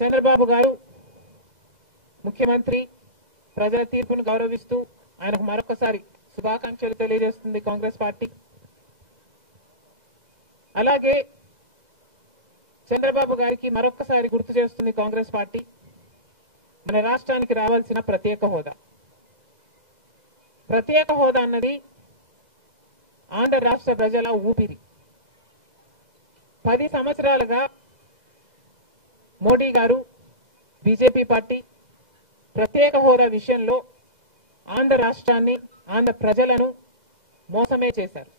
చంద్రబాబు గారు ముఖ్యమంత్రి ప్రజల తీర్పును గౌరవిస్తూ ఆయనకు మరొకసారి శుభాకాంక్షలు తెలియజేస్తుంది కాంగ్రెస్ పార్టీ. అలాగే చంద్రబాబు గారికి మరొకసారి గుర్తు చేస్తుంది కాంగ్రెస్ పార్టీ మన రాష్ట్రానికి రావాల్సిన ప్రత్యేక హోదా. ప్రత్యేక హోదా అన్నది ఆంధ్ర రాష్ట్ర ప్రజల ఊపిరి. 10 సంవత్సరాలుగా మోడీ గారు బీజేపీ పార్టీ ప్రత్యేక హోదా విషయంలో ఆంధ్ర రాష్ట్రాన్ని ఆంధ్ర ప్రజలను మోసమే చేశారు.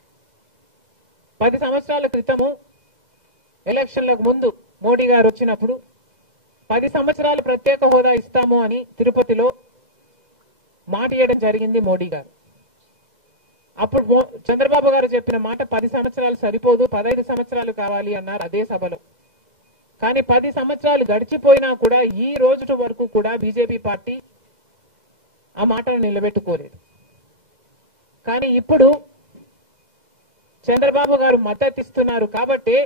10 సంవత్సరాల క్రితము ఎలక్షన్లకు ముందు మోడీ గారు వచ్చినప్పుడు 10 సంవత్సరాలు ప్రత్యేక హోదా ఇస్తాము అని తిరుపతిలో మాట ఇవ్వడం జరిగింది మోడీ గారు. అప్పుడు చంద్రబాబు గారు చెప్పిన మాట 10 సంవత్సరాలు సరిపోదు, 15 సంవత్సరాలు కావాలి అన్నారు అదే సభలో. కానీ 10 సంవత్సరాలు గడిచిపోయినా కూడా ఈ రోజు వరకు కూడా బీజేపీ పార్టీ ఆ మాటను నిలబెట్టుకోలేదు. కానీ ఇప్పుడు చంద్రబాబు గారు మద్దతు ఇస్తున్నారు కాబట్టి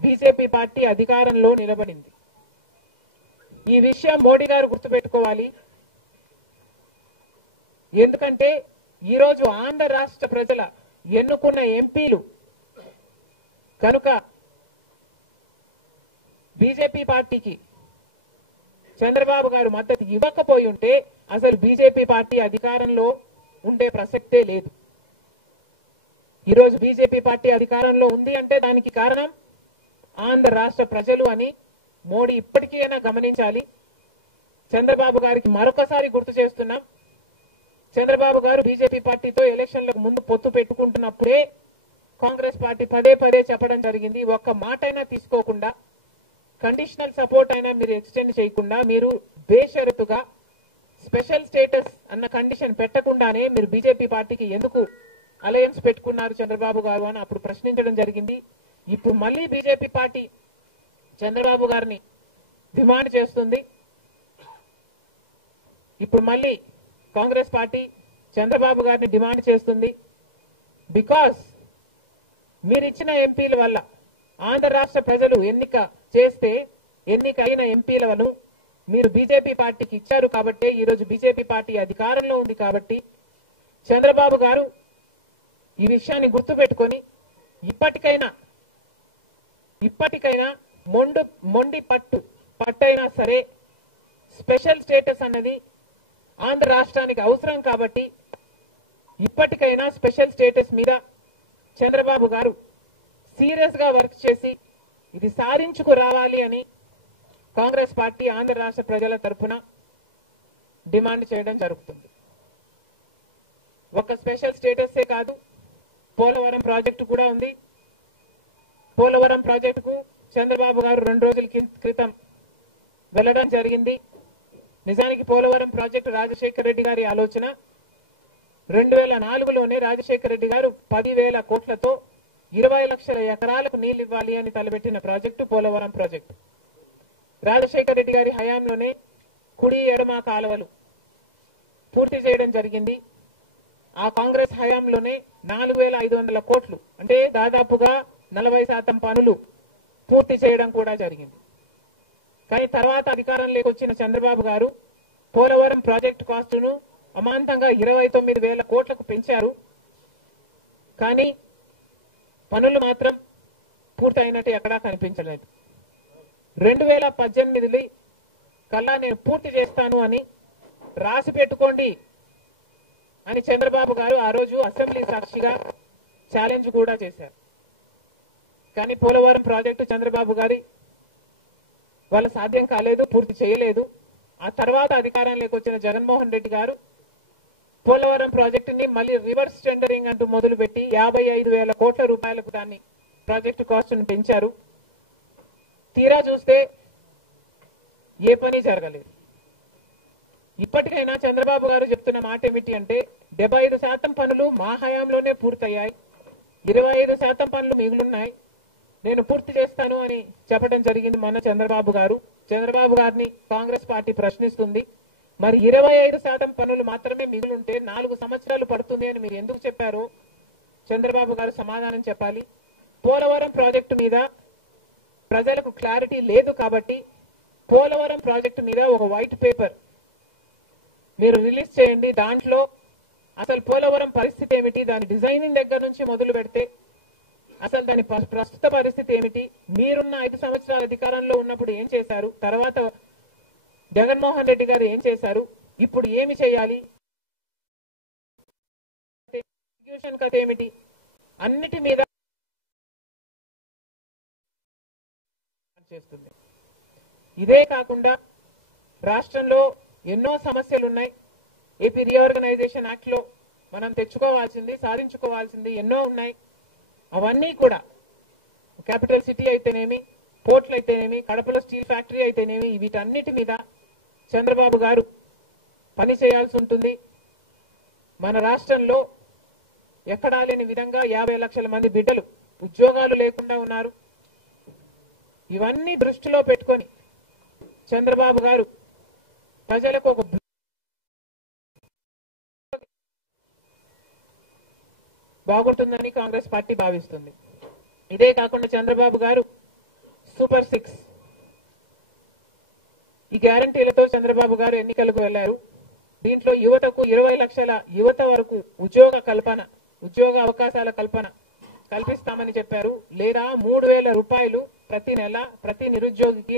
బీజేపీ పార్టీ అధికారంలో నిలబడింది. ఈ విషయం మోడీ గారు గుర్తుపెట్టుకోవాలి. ఎందుకంటే ఈరోజు ఆంధ్ర రాష్ట్ర ప్రజల ఎన్నుకున్న ఎంపీలు కనుక బీజేపీ పార్టీకి చంద్రబాబు గారు మద్దతు ఇవ్వకపోయి ఉంటే అసలు బీజేపీ పార్టీ అధికారంలో ఉండే ప్రసక్తే లేదు. ఈరోజు బీజేపీ పార్టీ అధికారంలో ఉంది అంటే దానికి కారణం ఆంధ్ర రాష్ట్ర ప్రజలు అని మోడీ ఇప్పటికైనా గమనించాలి. చంద్రబాబు గారికి మరొకసారి గుర్తు చేస్తున్నాం. చంద్రబాబు గారు బీజేపీ పార్టీతో ఎలక్షన్లకు ముందు పొత్తు పెట్టుకుంటున్నప్పుడే కాంగ్రెస్ పార్టీ పదే పదే చెప్పడం జరిగింది. ఒక్క మాట అయినా తీసుకోకుండా, కండిషనల్ సపోర్ట్ అయినా మీరు ఎక్స్టెండ్ చేయకుండా, మీరు బేషరతుగా స్పెషల్ స్టేటస్ అన్న కండిషన్ పెట్టకుండానే మీరు బీజేపీ పార్టీకి ఎందుకు అలయన్స్ పెట్టుకున్నారు చంద్రబాబు గారు అని అప్పుడు ప్రశ్నించడం జరిగింది. ఇప్పుడు మళ్ళీ బీజేపీ పార్టీ చంద్రబాబు గారిని డిమాండ్ చేస్తుంది. ఇప్పుడు మళ్ళీ కాంగ్రెస్ పార్టీ చంద్రబాబు గారిని డిమాండ్ చేస్తుంది. బికాస్ మీరిచ్చిన ఎంపీల వల్ల ఆంధ్ర రాష్ట్ర ప్రజలు ఎన్నికైన ఎంపీలను మీరు బీజేపీ పార్టీకి ఇచ్చారు కాబట్టి ఈరోజు బీజేపీ పార్టీ అధికారంలో ఉంది కాబట్టి చంద్రబాబు గారు ఈ విషయాన్ని గుర్తుపెట్టుకొని ఇప్పటికైనా మొండి పట్టైనా సరే స్పెషల్ స్టేటస్ అన్నది ఆంధ్ర రాష్ట్రానికి అవసరం కాబట్టి ఇప్పటికైనా స్పెషల్ స్టేటస్ మీద చంద్రబాబు గారు సీరియస్ గా వర్క్ చేసి ఇది సాధించుకు రావాలి అని కాంగ్రెస్ పార్టీ ఆంధ్ర రాష్ట్ర ప్రజల తరఫున డిమాండ్ చేయడం జరుగుతుంది. ఒక స్పెషల్ స్టేటసే కాదు, పోలవరం ప్రాజెక్టు కూడా ఉంది. పోలవరం ప్రాజెక్టుకు చంద్రబాబు గారు 2 రోజుల క్రితం వెళ్లడం జరిగింది. నిజానికి పోలవరం ప్రాజెక్టు రాజశేఖర రెడ్డి గారి ఆలోచన. 2004లోనే రాజశేఖర రెడ్డి గారు 10,000 కోట్లతో 20 లక్షల ఎకరాలకు నీళ్లు ఇవ్వాలి అని తలపెట్టిన ప్రాజెక్టు పోలవరం ప్రాజెక్టు. రాజశేఖర రెడ్డి గారి హయాంలోనే కుడి ఎడమ కాలువలు పూర్తి చేయడం జరిగింది. ఆ కాంగ్రెస్ హయాంలోనే 4,500 కోట్లు అంటే దాదాపుగా 40% పనులు పూర్తి చేయడం కూడా జరిగింది. కానీ తర్వాత అధికారంలోకి వచ్చిన చంద్రబాబు గారు పోలవరం ప్రాజెక్టు కాస్టును అమాంతంగా 29,000 కోట్లకు పెంచారు. కానీ పనులు మాత్రం పూర్తయినట్టు ఎక్కడా కనిపించలేదు. 2018 కల్లా నేను పూర్తి చేస్తాను అని రాసి పెట్టుకోండి అని చంద్రబాబు గారు ఆ రోజు అసెంబ్లీ సాక్షిగా ఛాలెంజ్ కూడా చేశారు. కానీ పోలవరం ప్రాజెక్టు చంద్రబాబు గారి వాళ్ళ సాధ్యం కాలేదు, పూర్తి చేయలేదు. ఆ తర్వాత అధికారంలోకి వచ్చిన జగన్మోహన్ రెడ్డి గారు పోలవరం ప్రాజెక్టుని మళ్ళీ రివర్స్ టెండరింగ్ అంటూ మొదలుపెట్టి 55,000 కోట్ల రూపాయలకు దాన్ని ప్రాజెక్టు కాస్ట్ను పెంచారు. తీరా చూస్తే ఏ పని జరగలేదు. ఇప్పటికైనా చంద్రబాబు గారు చెప్తున్న మాట ఏమిటి అంటే 75% పనులు మా హయాంలోనే పూర్తయ్యాయి, 25% పనులు మిగులున్నాయి, నేను పూర్తి చేస్తాను అని చెప్పడం జరిగింది మొన్న చంద్రబాబు గారు. చంద్రబాబు గారిని కాంగ్రెస్ పార్టీ ప్రశ్నిస్తుంది. మరి 25% పనులు మాత్రమే మిగులుంటే 4 సంవత్సరాలు పడుతుంది అని మీరు ఎందుకు చెప్పారో చంద్రబాబు గారు సమాధానం చెప్పాలి. పోలవరం ప్రాజెక్టు మీద ప్రజలకు క్లారిటీ లేదు కాబట్టి పోలవరం ప్రాజెక్టు మీద ఒక వైట్ పేపర్ మీరు రిలీజ్ చేయండి. దాంట్లో అసలు పోలవరం పరిస్థితి ఏమిటి, దాని డిజైనింగ్ దగ్గర నుంచి మొదలు పెడితే అసలు దాని ప్రస్తుత పరిస్థితి ఏమిటి, మీరున్న 5 సంవత్సరాల అధికారంలో ఉన్నప్పుడు ఏం చేశారు, తర్వాత జగన్మోహన్ రెడ్డి గారు ఏం చేశారు, ఇప్పుడు ఏమి చేయాలి, ఎగ్జిక్యూషన్ కథ ఏమిటి, అన్నిటి మీద చేస్తుంది. ఇదే కాకుండా రాష్ట్రంలో ఎన్నో సమస్యలు ఉన్నాయి. ఏపీ రీఆర్గనైజేషన్ యాక్ట్ లో మనం తెచ్చుకోవాల్సింది, సాధించుకోవాల్సింది ఎన్నో ఉన్నాయి. అవన్నీ కూడా క్యాపిటల్ సిటీ అయితేనేమి, పోర్ట్లు అయితేనేమి, కడపలో స్టీల్ ఫ్యాక్టరీ అయితేనేమి, వీటన్నిటి మీద చంద్రబాబు గారు పని చేయాల్సి ఉంటుంది. మన రాష్ట్రంలో ఎక్కడా లేని విధంగా 50 లక్షల మంది బిడ్డలు ఉద్యోగాలు లేకుండా ఉన్నారు. ఇవన్నీ దృష్టిలో పెట్టుకొని చంద్రబాబు గారు ప్రజలకు ఒక బాగుంటుందని కాంగ్రెస్ పార్టీ భావిస్తుంది. ఇదే కాకుండా చంద్రబాబు గారు సూపర్ 6 ఈ గ్యారంటీలతో చంద్రబాబు గారు ఎన్నికలకు వెళ్లారు. దీంట్లో యువతకు 20 లక్షల యువత వరకు ఉద్యోగ అవకాశాల కల్పన కల్పిస్తామని చెప్పారు. లేదా 3,000 రూపాయలు ప్రతి నెల ప్రతి నిరుద్యోగికి